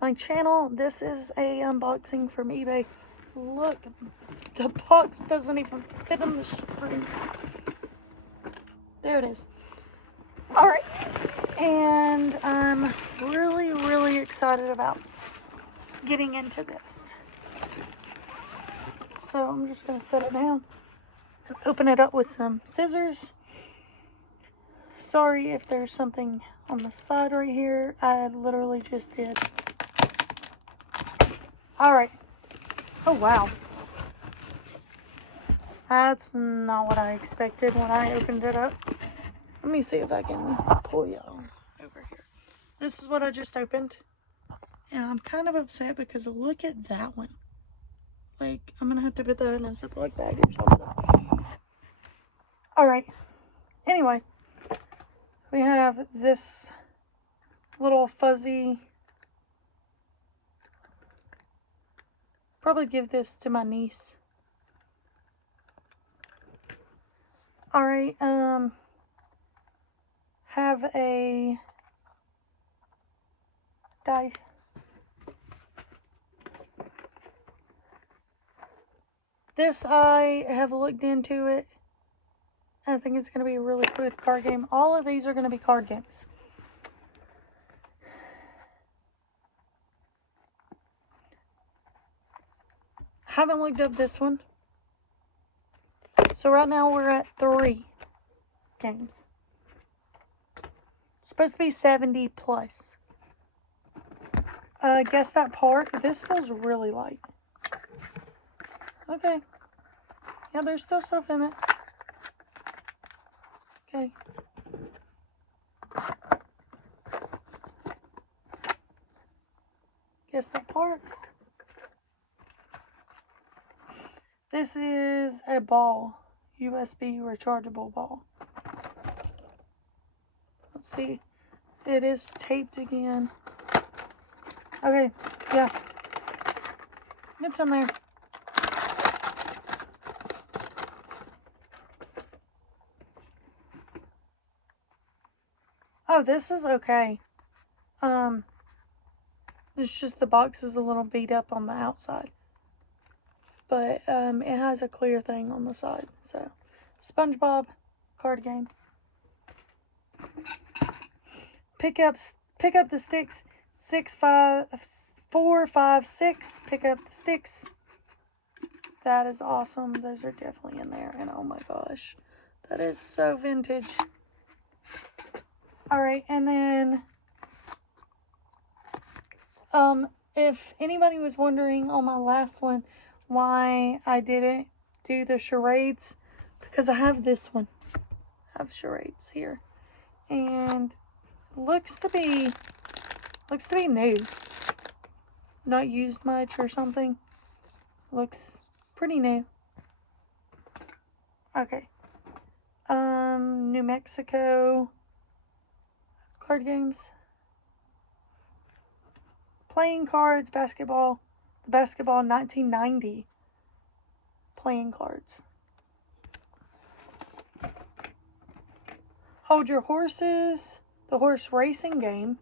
my channel. This is a unboxing from eBay. Look, the box doesn't even fit in the screen. There it is. Alright, and I'm really, really excited about getting into this. So I'm just going to set it down and open it up with some scissors. Sorry if there's something on the side right here. I literally just did. Alright. Oh, wow. That's not what I expected when I opened it up. Let me see if I can pull y'all over here. This is what I just opened. And I'm kind of upset because look at that one. Like, I'm going to have to put that in a Ziploc bag or something. Alright. Anyway. We have this little fuzzy. Probably give this to my niece. Alright, have a die. This, I have looked into it. I think it's going to be a really good card game. All of these are going to be card games. Haven't looked up this one. So right now we're at 3 games. It's supposed to be 70 plus. Guess that part. This feels really light. Okay. Yeah, there's still stuff in it. Okay. Guess that part. This is a ball. USB rechargeable ball. Let's see. It is taped again. Okay, yeah. It's in there. Oh, this is okay. It's just the box is a little beat up on the outside. But it has a clear thing on the side. So, SpongeBob card game. Pick up the sticks. 6, 5, 4, 5, 6. Pick up the sticks. That is awesome. Those are definitely in there. And oh my gosh, that is so vintage. All right, and then if anybody was wondering on my last one why I didn't do the charades, because I have this one. I have charades here, and looks to be new, not used much or something. Looks pretty new. Okay. New Mexico card games. Playing cards, basketball. The basketball 1990 playing cards. Hold Your Horses, the horse racing game.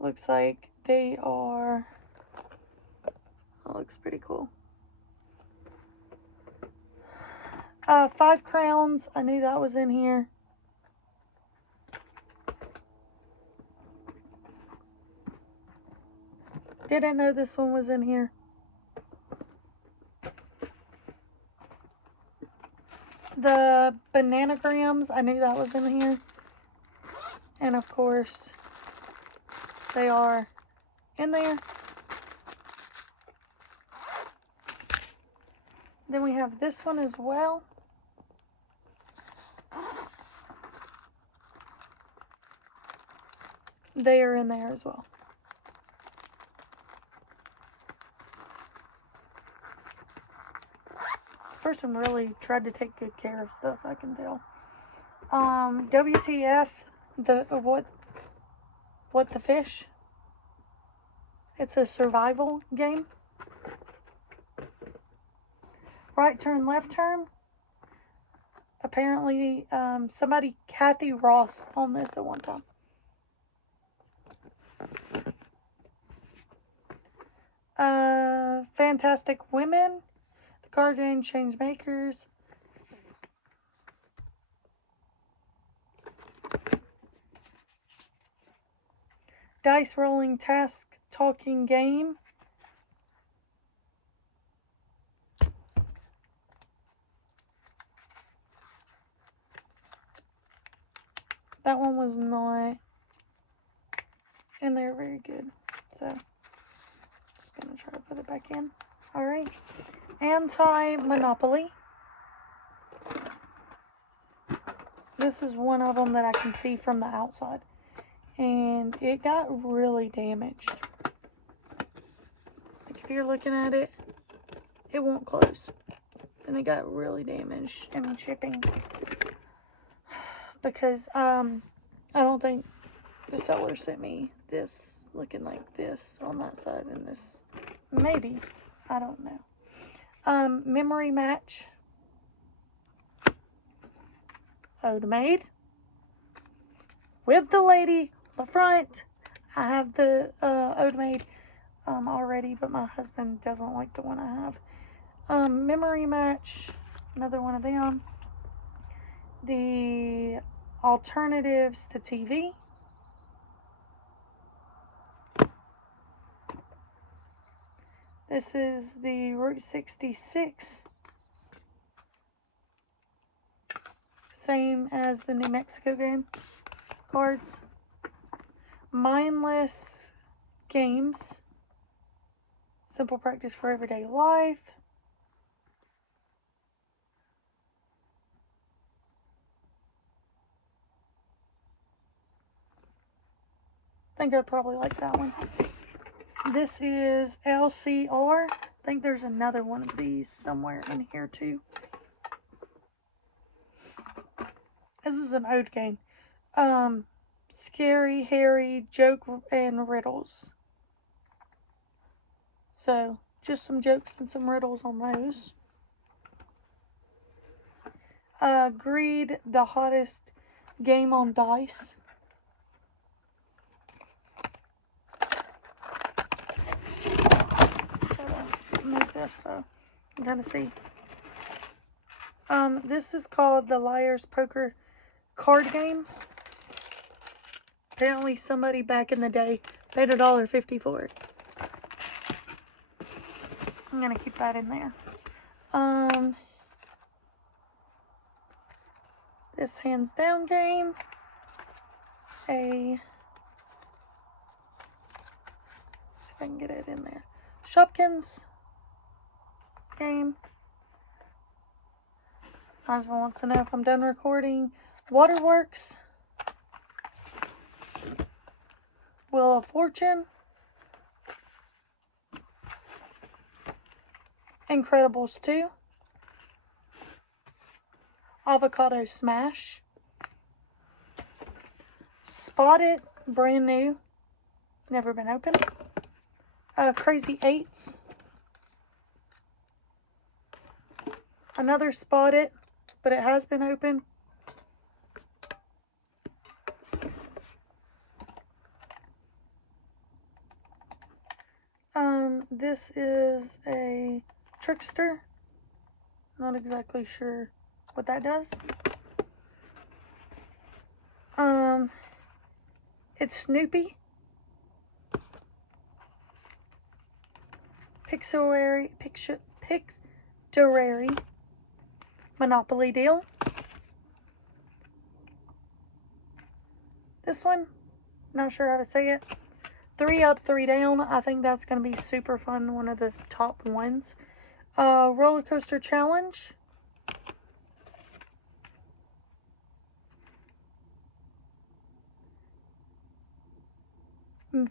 Looks like they are, that looks pretty cool. 5 Crowns, I knew that was in here. Didn't know this one was in here. The Bananagrams, I knew that was in here. And of course, they are in there. Then we have this one as well. They are in there as well. This person really tried to take good care of stuff, I can tell. WTF, what the fish? It's a survival game. Right turn, left turn. Apparently, somebody, Kathy Ross, on this at one time. Fantastic Women. The card game Change Makers. Dice Rolling Task Talking Game. That one was not in there very good. So, just going to try to put it back in. Alright. Anti-Monopoly. This is one of them that I can see from the outside. And it got really damaged. Like if you're looking at it, it won't close. And it got really damaged in shipping. Because I don't think the seller sent me this looking like this on that side and this. Maybe. I don't know. Memory Match. Ode Maid. With the lady on the front. I have the Ode Maid already, but my husband doesn't like the one I have. Memory Match. Another one of them. The alternatives to TV. This is the Route 66. Same as the New Mexico game cards. Mindless Games. Simple Practice for Everyday Life. I think I'd probably like that one. This is LCR. I think there's another one of these somewhere in here too. This is an ode game. Scary, Harry, Joke, and Riddles. So, just some jokes and some riddles on those. Greed, the hottest game on dice. Move this so I'm gonna see. This is called the Liar's Poker card game. Apparently somebody back in the day paid $1.50 for it. I'm gonna keep that in there. This hands down game. See if I can get it in there. Shopkins game. My husband wants to know if I'm done recording. Waterworks. Wheel of Fortune. Incredibles 2. Avocado Smash. Spotted, brand new. Never been opened. Crazy Eights. Another Spotted, but it has been opened. This is a Trickster. Not exactly sure what that does. It's Snoopy. Pictionary Monopoly Deal. This one, not sure how to say it. 3 Up, 3 Down. I think that's going to be super fun. One of the top ones. Roller Coaster Challenge.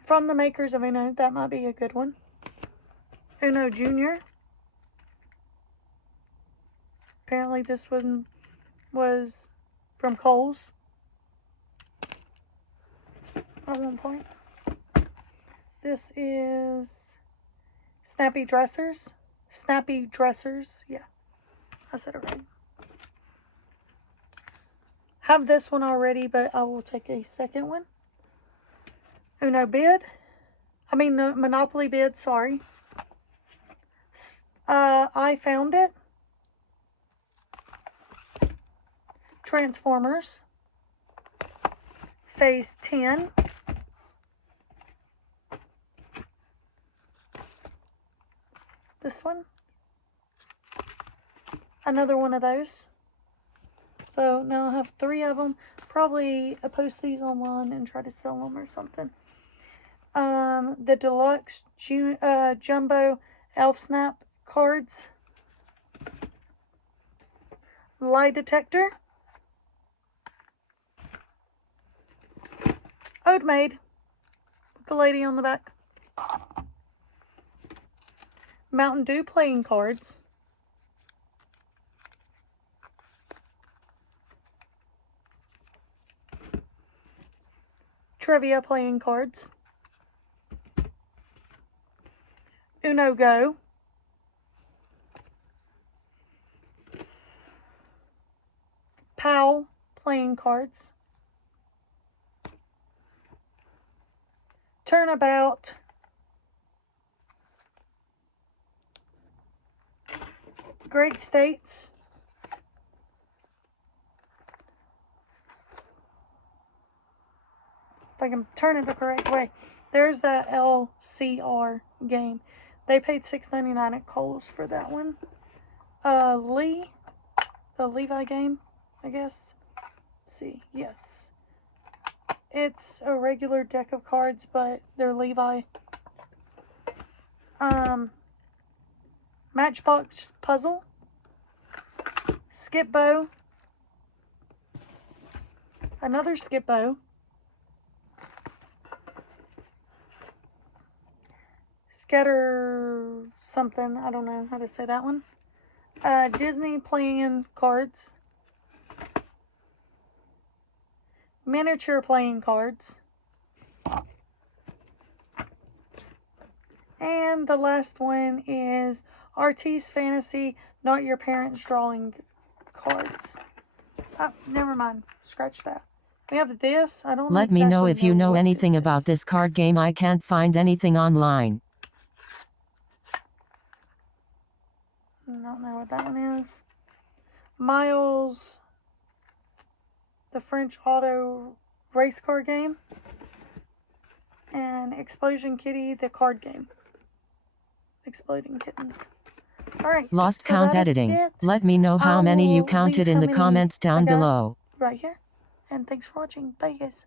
From the makers of Uno, that might be a good one. Uno Junior. Apparently this one was from Kohl's at one point. This is Snappy Dressers. Snappy Dressers. Yeah, I said it right. Have this one already, but I will take a second one. Uno Bid. No, Monopoly Bid, sorry. I found it. Transformers. Phase 10. This one. Another one of those. So now I have 3 of them. Probably post these online and try to sell them or something. The deluxe jumbo elf snap cards. Lie detector. Ode Maid. With the lady on the back. Mountain Dew playing cards. Trivia playing cards. Uno Go. POW playing cards. Turnabout. Great States. If I can turn it the correct way. There's that LCR game. They paid $6.99 at Kohl's for that one. The Levi game, I guess. Let's see, yes. It's a regular deck of cards, but they're Levi. Matchbox Puzzle. Skip Bow. Another Skip Bow. Scatter something. I don't know how to say that one. Disney playing cards. Miniature playing cards. And the last one is Artiste Fantasy, Not Your Parents Drawing cards. Oh, never mind. Scratch that. We have this. I don't Let me know if you know anything about this card game. I can't find anything online. I don't know what that one is. Miles, the French auto race car game. And Explosion Kitty, the card game. Exploding Kittens. Alright. Lost count editing. Let me know how many you counted in the comments down below. Right here. And thanks for watching. Bye, guys.